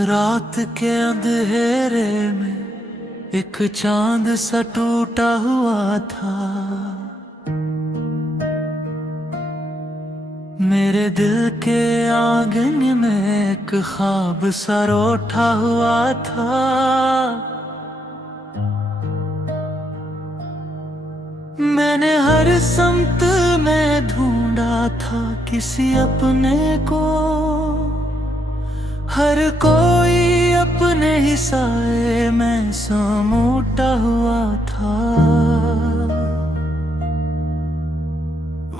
रात के अंधेरे में एक चांद सा टूटा हुआ था। मेरे दिल के आंगन में एक ख्वाब सा रोठा हुआ था। मैंने हर समत में ढूंढा था किसी अपने को, हर कोई अपने ही साए में समूटा हुआ था।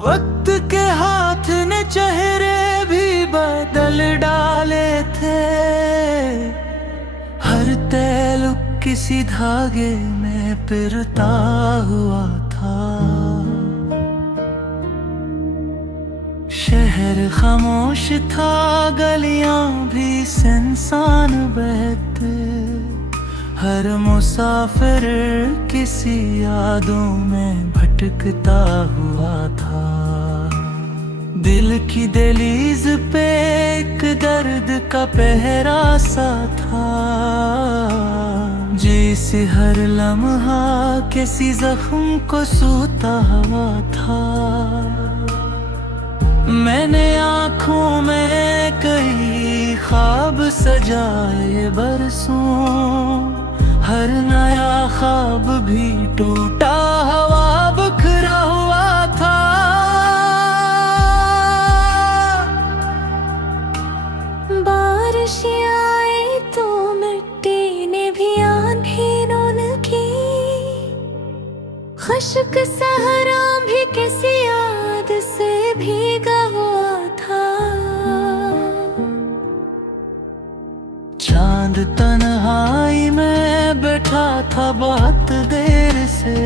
वक्त के हाथ ने चेहरे भी बदल डाले थे, हर तैलुक किसी धागे में पिरता हुआ था। शहर खामोश था, गलियां भी सुनसान बहते, हर मुसाफिर किसी यादों में भटकता हुआ था। दिल की दहलीज पे एक दर्द का पहरा सा था, जैसे हर लम्हा किसी जख्म को सूता हुआ था। मैंने आँखों में कई ख्वाब सजाए बरसों, हर नया ख्वाब भी टूटा हवा बिखरा हुआ था। बारिश आए तो मिट्टी ने भी आंधी की, खुश्क सहरा भी किसी याद से भीगा हुआ था। चांद तन्हाई में बैठा था बहुत देर से,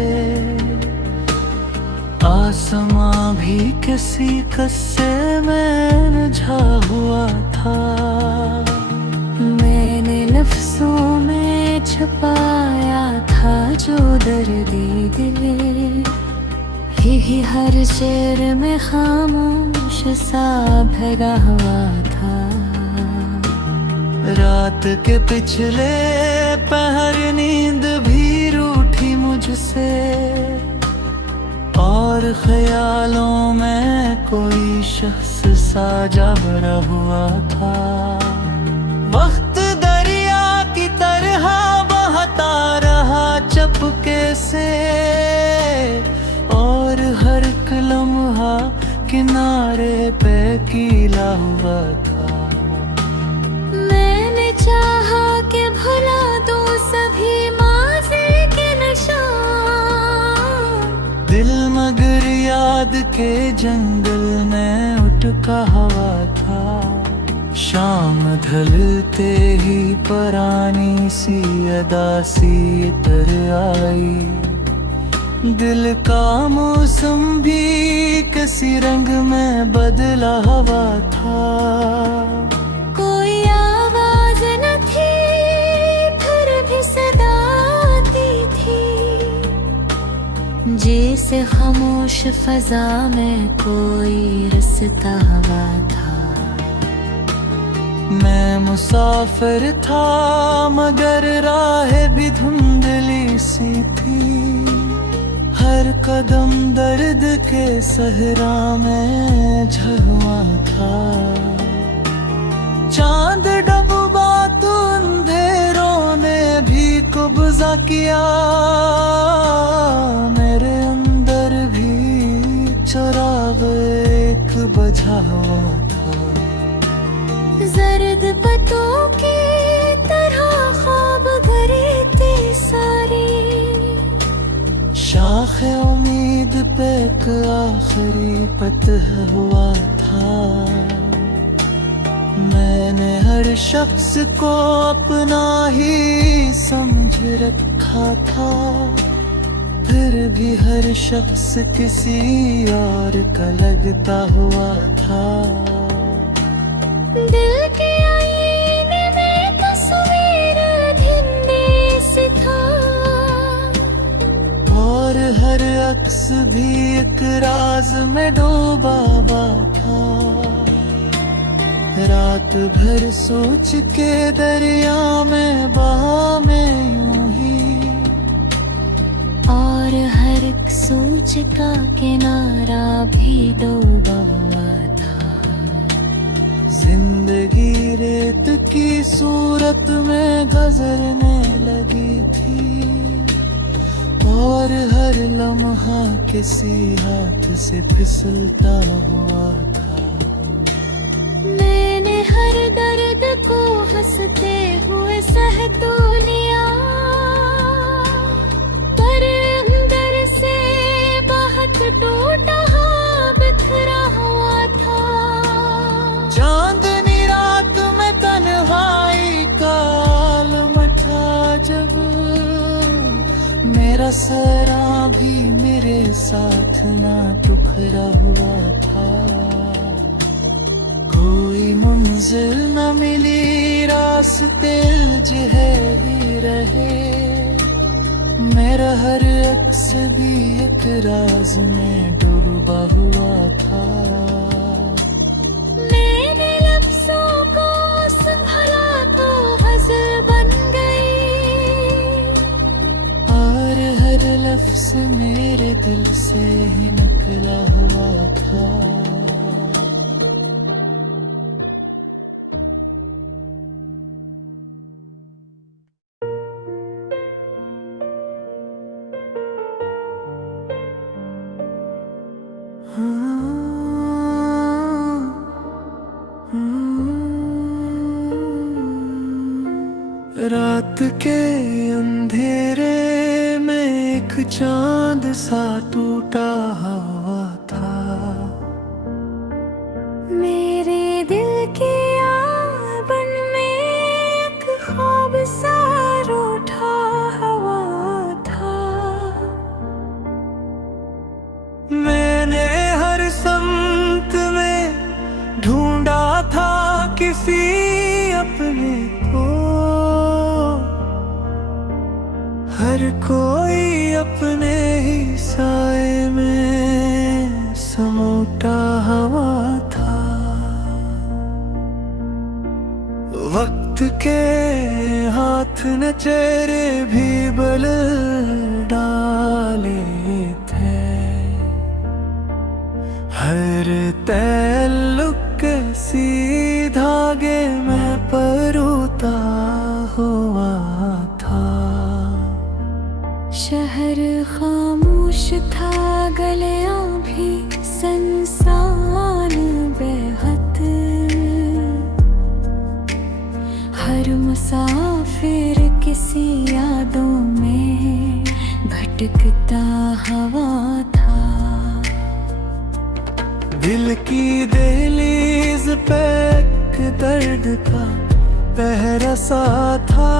आसमां भी किसी किस्से में उलझा हुआ था। मैंने लफ्जों में छुपाया था जो दर्दी दिल, यही हर शेर में खामोश सा भगा हुआ था। रात के पिछले पहर नींद भी रूठी मुझसे, और ख्यालों में कोई शख्स सा जाबरा हुआ था। वक्त दरिया की तरह बहता रहा चपके से, और हर लम्हा किनारे पे कीला हुआ था। मैंने चाहा कि भुला दूं सभी माज़ी के निशान, दिल मगर याद के जंगल में उठका हुआ था। शाम ढलते ही पुरानी सी अदा सी तर आई, दिल का मौसम भी किसी रंग में बदला हुआ था। कोई आवाज न थी फिर भी सदा आती थी, जैसे खामोश फजा में कोई रसता हुआ था। मैं मुसाफिर था मगर राह भी धुंधली सी थी, हर कदम दर्द के सहरा में झलवा था। चांद डूबा तो अंधेरों ने भी कब्जा किया, मेरे अंदर भी चिराग एक बुझा हुआ था। जर्द पत्तों की तरह ख्वाब भरे थे सारे, शाखे उम्मीद पे एक आखिरी पतह हुआ था। मैंने हर शख्स को अपना ही समझ रखा था, फिर भी हर शख्स किसी और का लगता हुआ था। दिल के आईने में तस्वीर धिंडी सी था, और हर अक्स भी एक राज में डूबा हुआ था। रात भर सोच के दरिया में बहा मैं यूं ही, और हर एक सोच का किनारा भी डूबा हुआ था। जिंदगी रेत की सूरत में गुजरने लगी थी, और हर लम्हा किसी हाथ से फिसलता हुआ था। मैंने हर दर्द को हंसते हुए सह तो लिया, पर अंदर से बहुत टूटा बिखरा हुआ था। चांदनी रात में तन्हाई का आलम था जब, मेरा सरा भी मेरे साथ ना टुकड़ा हुआ था। कोई मंजिल न मिली, रास्ते उलझे ही रहे, मेरा हर अक्स भी एक राज में डूबा हुआ था। मैंने लफ्जों को संभला तो गज़ल बन गई, और हर लफ्ज मेरे दिल से ही निकला हुआ था। रात के अंधेरे में एक चांद सा टूटा हुआ था, मेरे दिल की आबन में एक ख्वाब सा रूठा हुआ था। मैंने हर सम्त में ढूंढा था किसी अपने को, हर कोई अपने ही साए में समूटा हुआ था। वक्त के हाथ ने चेहरे भी बदल डाले थे, हर ताल्लुक के सी धागे में परोता हुआ था। शहर खामोश था, गलियां भी सुनसान बेहद, हर मुसाफिर किसी यादों में भटकता हुआ था। दिल की दहलीज पे एक दर्द का पहरा सा था,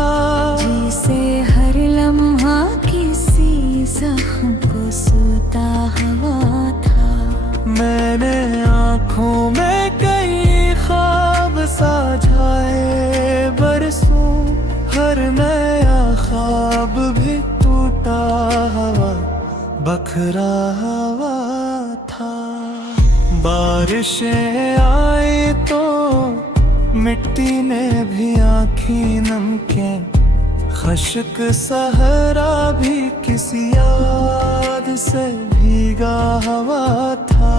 जिसे हर लम्हा किसी जख्म को सूता हुआ था। मैंने आँखों में कई ख्वाब साझाए बरसों, हर नया ख्वाब भी टूटा हुआ बखरा हुआ था। बारिशें आई तो मिट्टी ने भी आँखी नम के, खश्क सहरा भी किसी याद से भीगा हुआ था।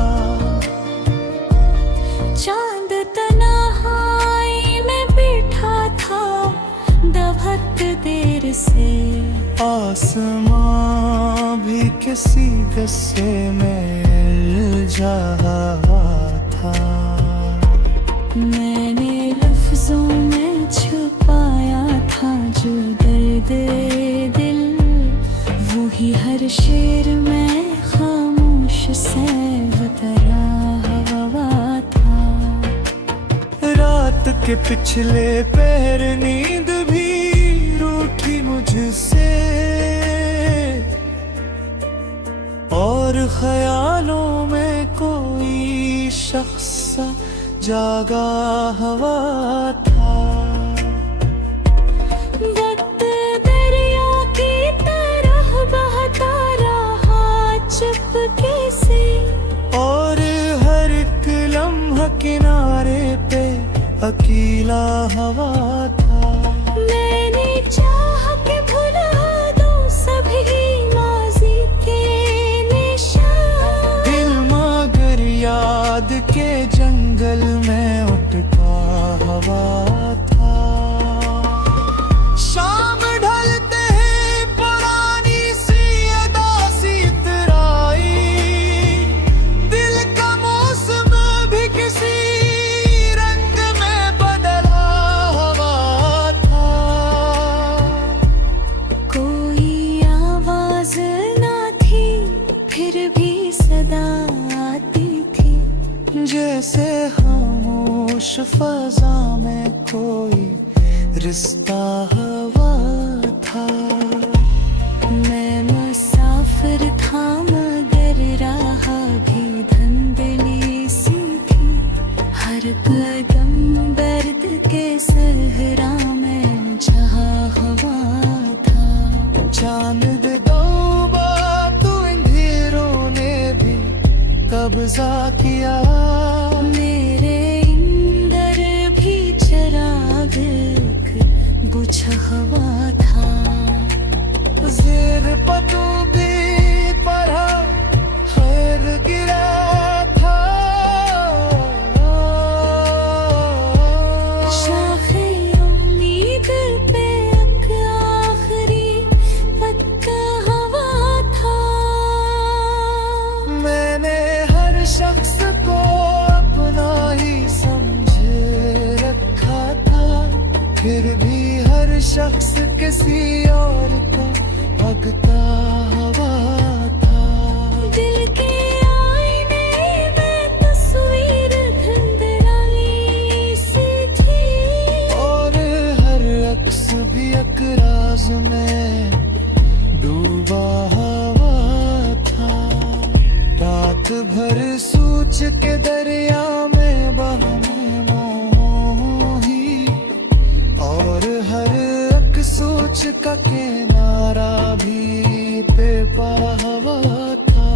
चांद तन्हाई में बैठा था दभत देर से, आसमां भी किसी गुस्से में उलझा था। मैंने लफ्जों में छुपाया था जो दर्द दिल, वही हर शेर में खामोश से बतरा हुआ था। रात के पिछले पैर नींद भी रूठी मुझसे, और ख्यालों में कोई शख्स जागा हुआ था। वक्त दरिया की तरह बहता रहा चुपके से, और हर एक लम्हा किनारे पे अकेला हवा था। मैंने चाहा कि भुला दूं सभी माज़ी के निशान। दिल मगर याद के जंगल में उठता हवा था। शाम ढलते ही पुरानी सी अदा सी इतराई। दिल का मौसम भी किसी रंग में बदला हवा था। कोई आवाज ना थी फिर भी सदा आती थी। जैसे खामोश फजा में कोई रिश्ता हवा था। मैं मुसाफिर था मगर राह भी धुंधली सी थी। हर कदम दर्द के सहरा में जहाँ हवा था। चांद दे डूबा तो अंधेरों ने भी कब्जा किया। मेरे अंदर भी चिराग एक बुझा हुआ था। ज़ेर पतू भी पढ़ा खैर गिरा था। शाखे उम्मीद पे एक आखिरी पत्ता हवा था। मैंने हर शख्स को अपना ही समझे रखा था। फिर भी हर शख्स किसी और का भगता हवा था। दिल के आईने में तस्वीर धुंधलाई सी थी। और हर अक्स भी एक राज में डूबा हवा था। रात भर सोच के दरिया में बहने मोही। और हर एक सोच का किनारा भी बेपा हवा था।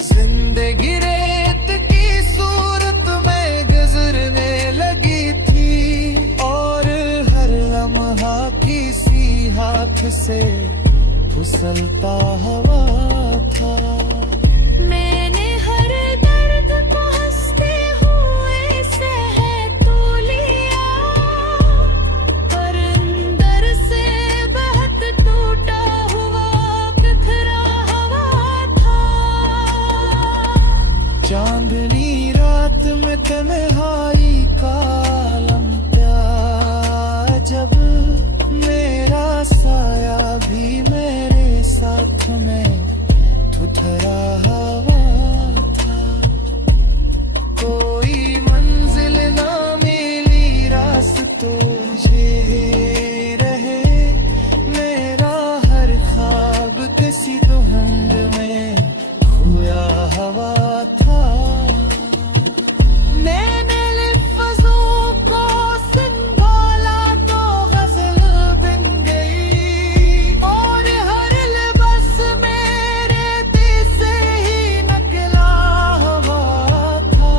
जिंदगी रेत की सूरत में गुजरने लगी थी। और हर लम्हा किसी हाथ से फिसलता हवा था। मैंने हर दर्द को हंसते हुए सह तो लिया। पर अंदर से बहुत टूटा हुआ बिखरा हवा था। चांदनी रात में तन्हाई का आलम प्या। जब मेरा साया भी मेरे साथ में थुथरा हवा था। कोई मंजिल ना मिली रास्तों ये रहे। मेरा हर ख्वाब किसी धुंध में खोया हवा था। मैंने लफ्ज़ों को संभाला तो गज़ल बन गई। और हर लफ्ज़ मेरे दिल से ही निकला हवा था।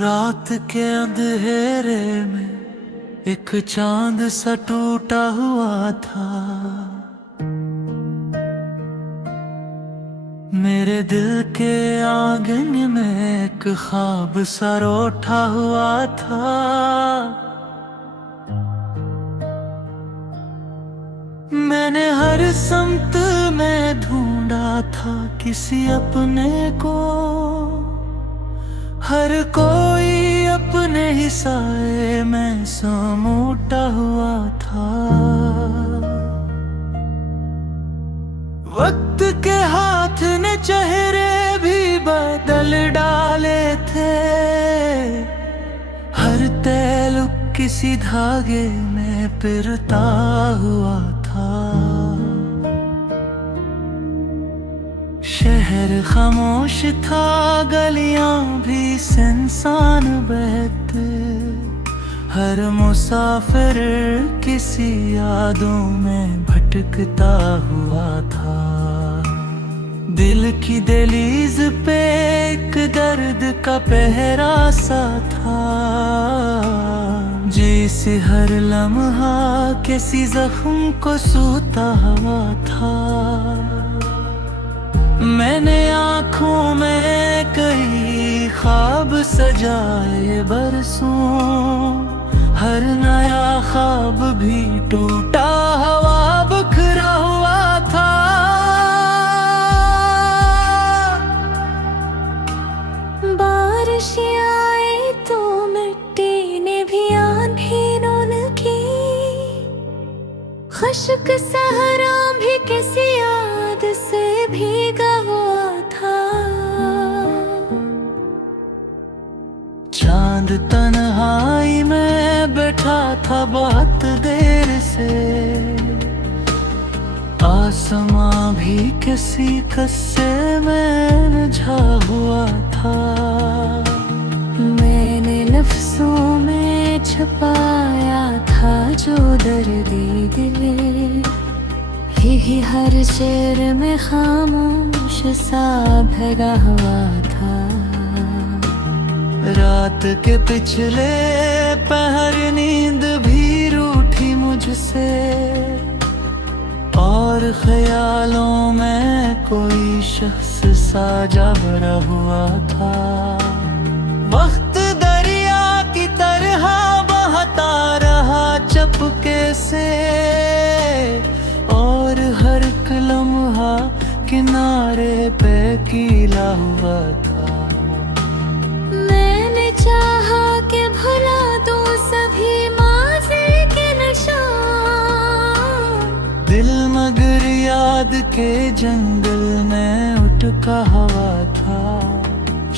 रात के अंधेरे में एक चांद सा टूटा हुआ था। मेरे दिल के आंगन में एक ख्वाब सा रोठा हुआ था। मैंने हर समत में ढूंढा था किसी अपने को। हर कोई अपने ही साए में समूटा हुआ था। वक्त के हाथ ने चेहरे भी बदल डाले थे। हर तैलुक किसी धागे में पिरता हुआ था। शहर खामोश था, गलियां भी सुनसान बहते। हर मुसाफिर किसी यादों में भटकता हुआ था। दिल की दहलीज पे एक दर्द का पहरा सा था, जैसे हर लम्हा किसी जख्म को सूता हुआ था। मैंने आँखों में कई ख्वाब सजाए बरसों, हर नया ख्वाब भी टूटा हवा बिखरा हुआ था। बारिश आए तो मिट्टी ने भी आंधियों की, खुश्क सहरा भी किसी याद से भीगा हुआ था। चांद तन्हाई में बैठा था बहुत देर से, आसमां भी किसी किस्से में उलझा हुआ था। मैंने लफ्जों में छुपाया था जो दर्द दिल, यही हर शेर में खामोश सा भरा हुआ था। रात के पिछले पहर नींद भी रूठी मुझसे, और ख्यालों में कोई शख्स सा जा भरा हुआ था। वक्त दरिया की तरह बहता रहा चुपके से, और हर लम्हा किनारे पे कीला हुआ था। मैंने चाहा कि भुला दूं सभी माज़ी के निशान, दिल मगर याद के जंगल में उठका हुआ था।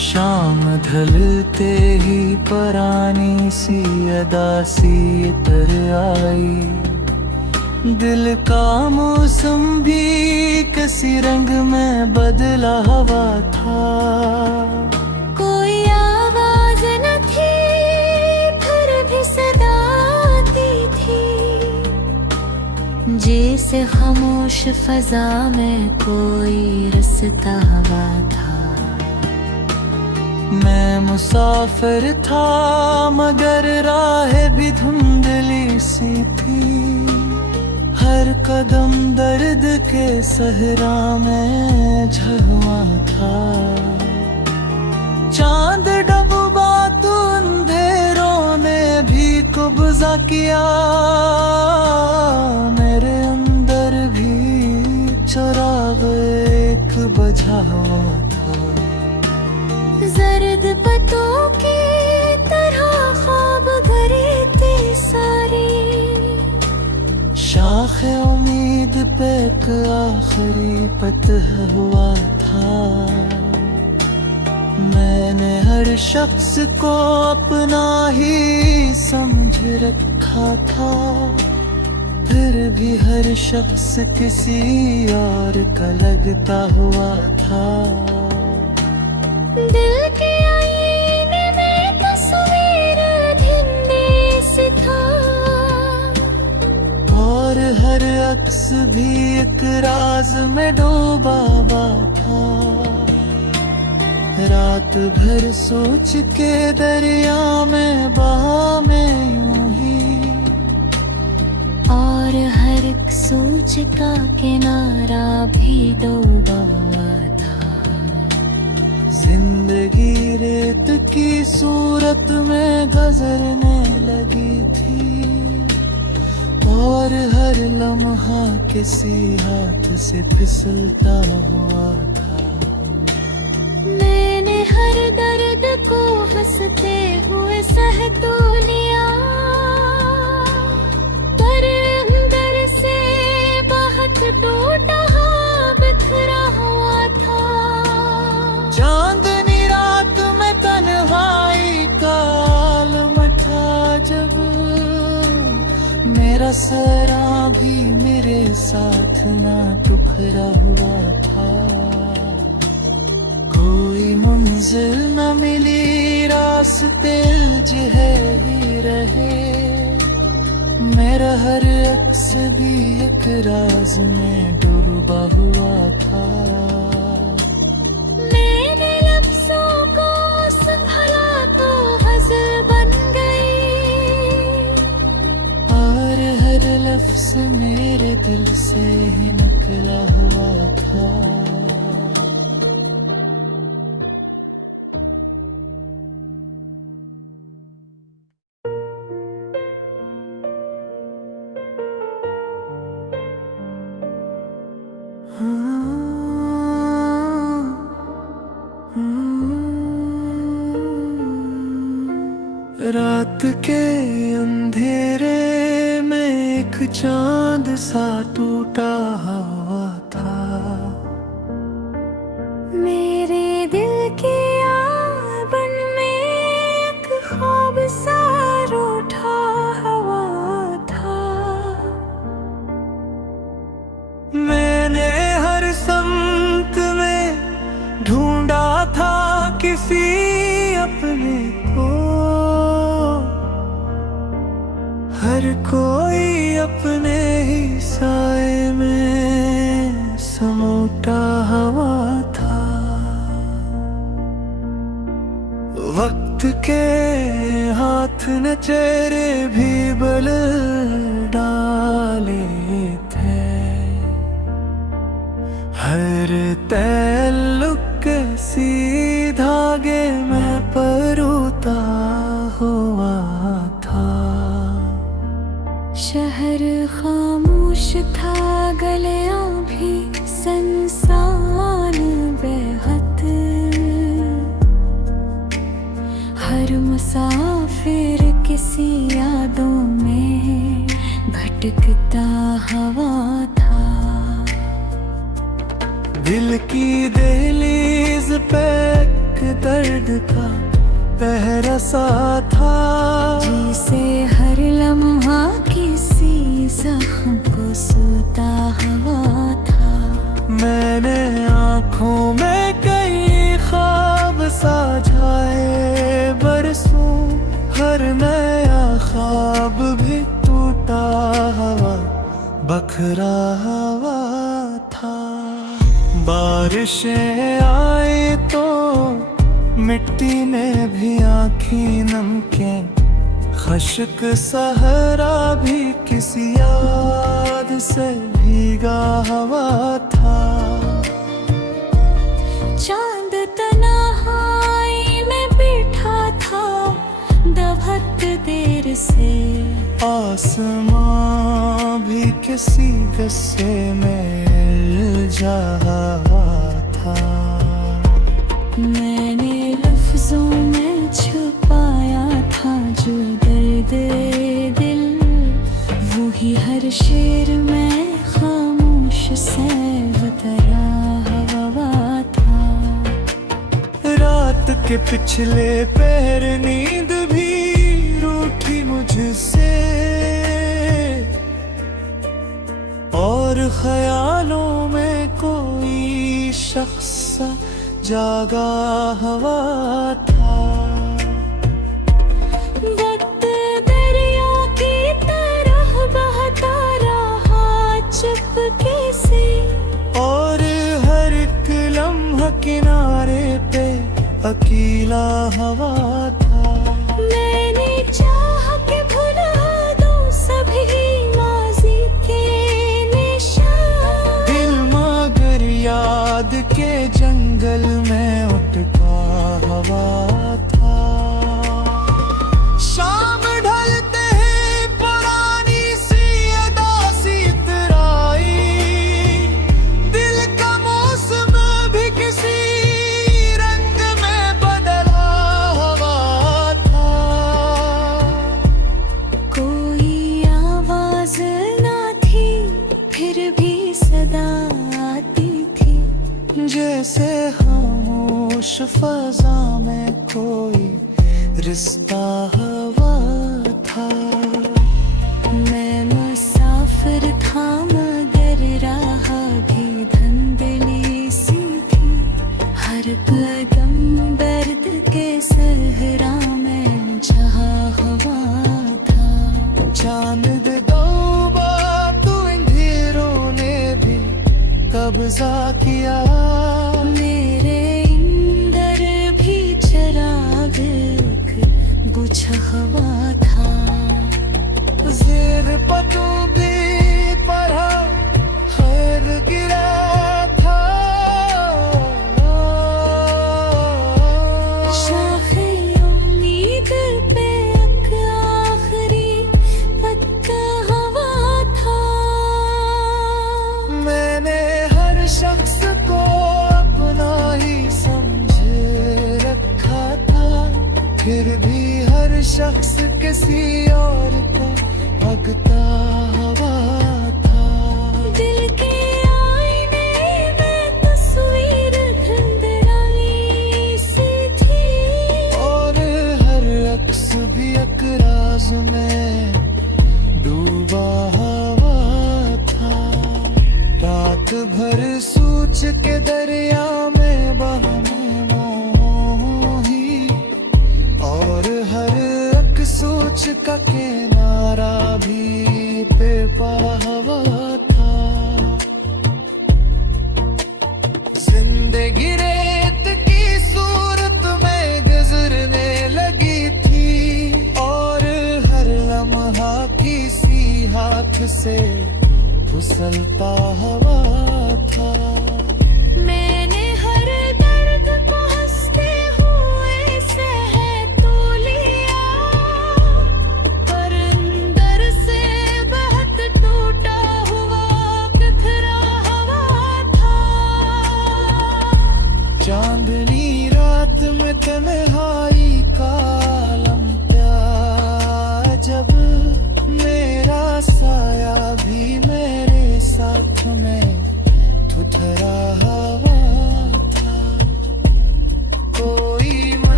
शाम ढलते ही पुरानी सी अदा सी तर आई, दिल का मौसम भी किसी रंग में बदला हुआ था। कोई आवाज न थी फिर भी सदा आती थी, जैसे खामोश फजा में कोई रास्ता हुआ था। मैं मुसाफिर था मगर राह भी धुंधली सी थी, हर कदम दर्द के सहरा में झलवा था। चांद डूबा तो अंधेरों ने भी कब्जा किया, मेरे अंदर भी चिराग एक बुझा हुआ था। जर्द पत्तों की तरह ख्वाब भरे थे सारे, शाखे उम्मीद पे एक आखिरी पतह हुआ था। मैंने हर शख्स को अपना ही समझ रखा था, फिर भी हर शख्स किसी और का लगता हुआ था। दिल के आईने में तस्वीर धुंधली सी था, और हर अक्स भी एक राज में डूबा हुआ था। रात भर सोच के दरिया में बहा मैं यूं ही, और हर एक सोच का किनारा भी डूबा हुआ था। जिंदगी रेत की सूरत में गुजरने लगी थी, और हर लम्हा किसी हाथ से फिसलता हुआ था। मैंने हर दर्द को हंसते हुए सह तो लिया, पर अंदर से बहुत टूटा बिखरा हुआ था। चांदनी रात में तन्हाई का आलम था, जब मेरा सरा भी मेरे साथ ना टुकड़ा हुआ था। कोई मंजिल न मिली, रास्ते उलझे ही रहे, मेरा हर अक्स भी एक राज में डूबा हुआ था। मैंने लफ्जों को संभाला तो गज़ल बन गई, और हर लफ्ज मेरे दिल से ही निकला हुआ था। रात के अंधेरे में एक चांद सा टूटा हुआ था। मेरे दिल की आबन में एक ख्वाब सा रूठा हुआ था। मैंने हर समत में ढूंढा था किसी अपने को, हर कोई अपने ही साए में समूटा हुआ था। वक्त के हाथ ने चेहरे भी बदल डाले थे, हर ताल्लुक सी धागे में परोता हुआ था। शहर खामोश था, गलियां भी सुनसान बेहद, हर मुसाफिर किसी यादों में भटकता हुआ था। दिल की दहलीज पे एक दर्द का पहरा सा था, जिसे हर लम्हा किसी जख्म को सूता हुआ था। मैंने आँखों में कई ख्वाब साझाए बरसों, हर नया ख्वाब भी टूटा हुआ बखरा हुआ था। बारिशें आए तो मिट्टी ने भी आँखी नम के, खश्क सहरा भी किसी याद से भीगा हुआ था। चांद तन्हाई में बैठा था दभत देर से, आसमां भी किसी गस्से में उलझा था। मैंने लफ्जों में छुपाया था जो दर्द दिल, वही हर शेर में खामोश से उतरा हुआ था। रात के पिछले पहर नींद भी रूठी मुझसे, और ख्यालों में कोई शख्स जागा हुआ था। वक्त दरिया की तरह बहता रहा चुपके से, और हर एक लम्हा किनारे पे अकेला हुआ था। मैंने चाहा कि भुला दूं सभी माज़ी के निशान, दिल मगर याद के जंगल में उठता हुआ था। शाम ढलते ही पुरानी सी अदा सी इतराई, दिल का मौसम भी किसी रंग में बदला हुआ था। कोई आवाज ना थी फिर भी सदा आती थी, जैसे खामोश फजा में कोई रिश्ता हुआ था। मैं मुसाफिर था मगर राह भी धुंधली सी थी, हर कदम दर्द के सहरा में जहा हुआ था। चांद दो कब्जा किया। मेरे अंदर भी चिराग एक बुझा हुआ था। ज़ेर पतू भी पढ़ा खैर गिरा था। शाखे उम्मीद पे एक आखिरी पत्ता हवा था। मैंने हर शख्स को अपना ही समझे रखा था, फिर भी हर शख्स किसी और को भगता हुआ था। दिल के आईने में तस्वीर धुंधलाई सी थी, और हर अक्स भी एक राज में डूबा हुआ था। रात भर सोच के दरिया में बहने मोही, और हर एक सोच का किनारा भी बेपा हुआ था। जिंदगी रेत की सूरत में गुजरने लगी थी, और हर लम्हा किसी हाथ से फिसलता हुआ था।